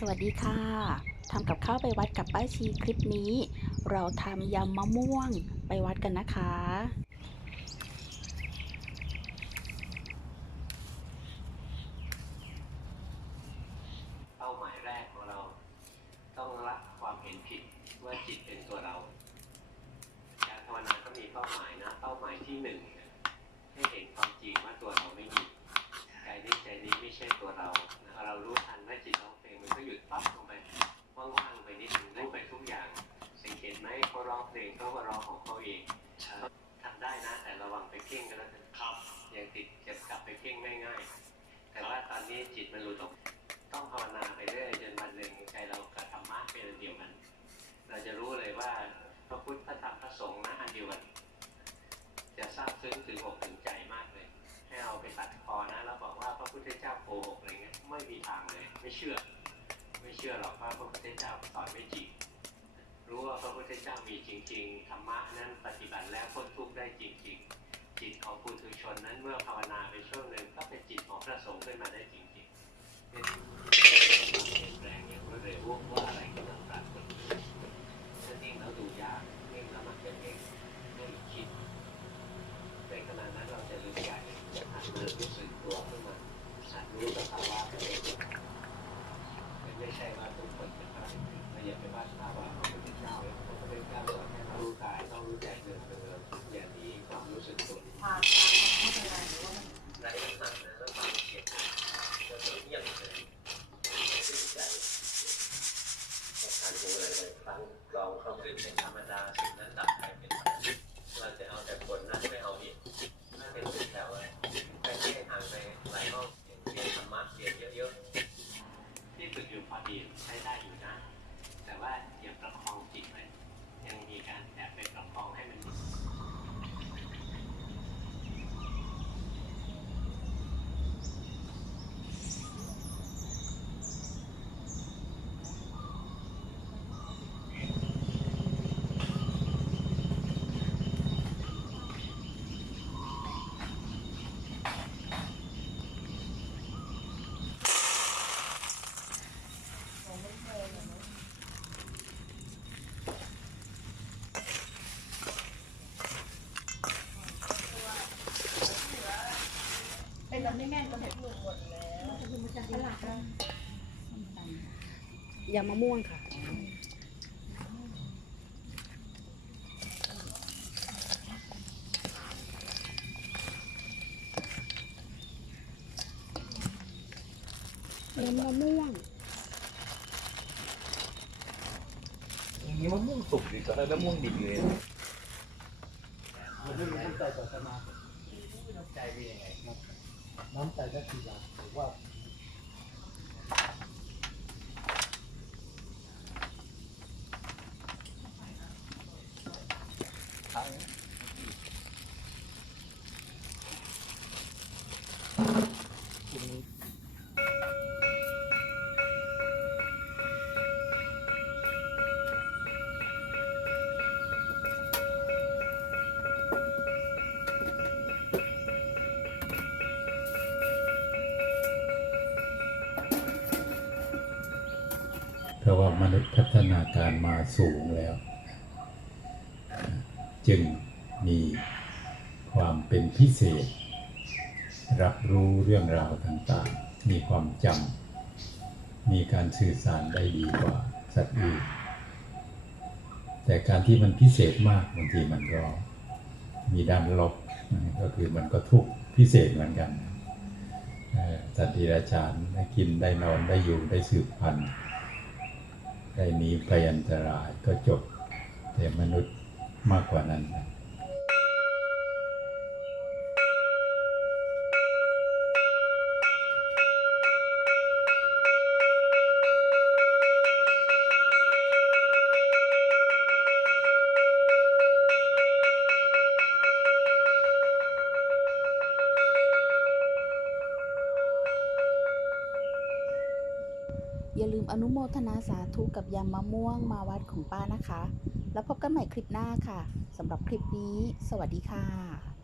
สวัสดีค่ะทำกับข้าวไปวัดกับป้าชีคลิปนี้ เราทำยำมะม่วงไปวัดกันนะคะ เป้าหมายแรกของเรา ต้องละความเห็นผิดว่าจิตเป็นตัวเรา การภาวนาก็มีเป้าหมายนะ เป้าหมายที่หนึ่งให้เห็นความจริงว่าตัวเราไม่มี แต่ว่าตอนนี้จิตมันหลุดออกต้องภาวนาไปเรื่อยจนวันหนึ่งใจเรากับธรรมะเป็นเดียวกัน เราจะรู้เลยว่าพระพุทธพระธรรมพระสงฆ์นะอันเดียวกันจะทราบซึ้งถึงอกถึงใจมากเลย ให้เอาไปตัดคอนะแล้วบอกว่าพระพุทธเจ้าโกหกอะไรเงี้ยไม่มีทางเลย ไม่เชื่อ ไม่เชื่อหรอกว่าพระพุทธเจ้าสอนไม่จริงรู้ว่าพระพุทธเจ้ามีจริง ๆธรรมะนั้นปฏิบัติแล้วพ้นทุกข์ได้จริง ๆ จิตของปุถุชนนั้นเมื่อภาวนาไปช่วงหนึ่งก็เป็นจิตของพระสงฆ์ขึ้นมาได้จริงๆเปลี่ยนแปลงอย่างรวดเร็วว่าอะไรกำลังปรากฏถ้านิ่งแล้วดูยากนิ่งแล้วมันจะเพ่งไม่คิดในขณะนั้นเราจะลืมใจหัดเริ่มรู้สึกตัวขึ้นมาหัดรู้สภาวะตัวเองไม่ใช่ว่าทุกคนเป็นอะไรเราอ อยู่พอดีใช้ได้อยู่นะ แต่ว่าอย่าประคองจิตไว้ยังมีการแอบไปประคองให้มัน เป็นแบบไม่แม่นก็เห็นหนุ่มหมดแล้ว ยำมะม่วงค่ะ ยำมะม่วง อย่างนี้มะม่วงสุกดีกว่าแล้วมะม่วงดิบเลยมันไม่รู้น้ำใจต่อสมาธิน้ำใจเป็นยังไง น้ำใจก็คือหลักหรือว่า ราะว่ามนุษย์พัฒนาการมาสูงแล้ว จึงมีความเป็นพิเศษ รับรู้เรื่องราวต่างๆ มีความจำมีการสื่อสารได้ดีกว่าสัตว์อื่นแต่การที่มันพิเศษมากบางทีมันก็มีด้านลบก็คือมันก็ทุกพิเศษเหมือนกันสัตว์ที่ราชานได้กินได้นอนได้อยู่ได้สืบพันธุ์ ได้หนีภัยอันตรายก็จบแต่มนุษย์มากกว่านั้นนะ อย่าลืมอนุโมทนาสาธุกับยำมะม่วงมาวัดของป้านะคะ แล้วพบกันใหม่คลิปหน้าค่ะสำหรับคลิปนี้ สวัสดีค่ะ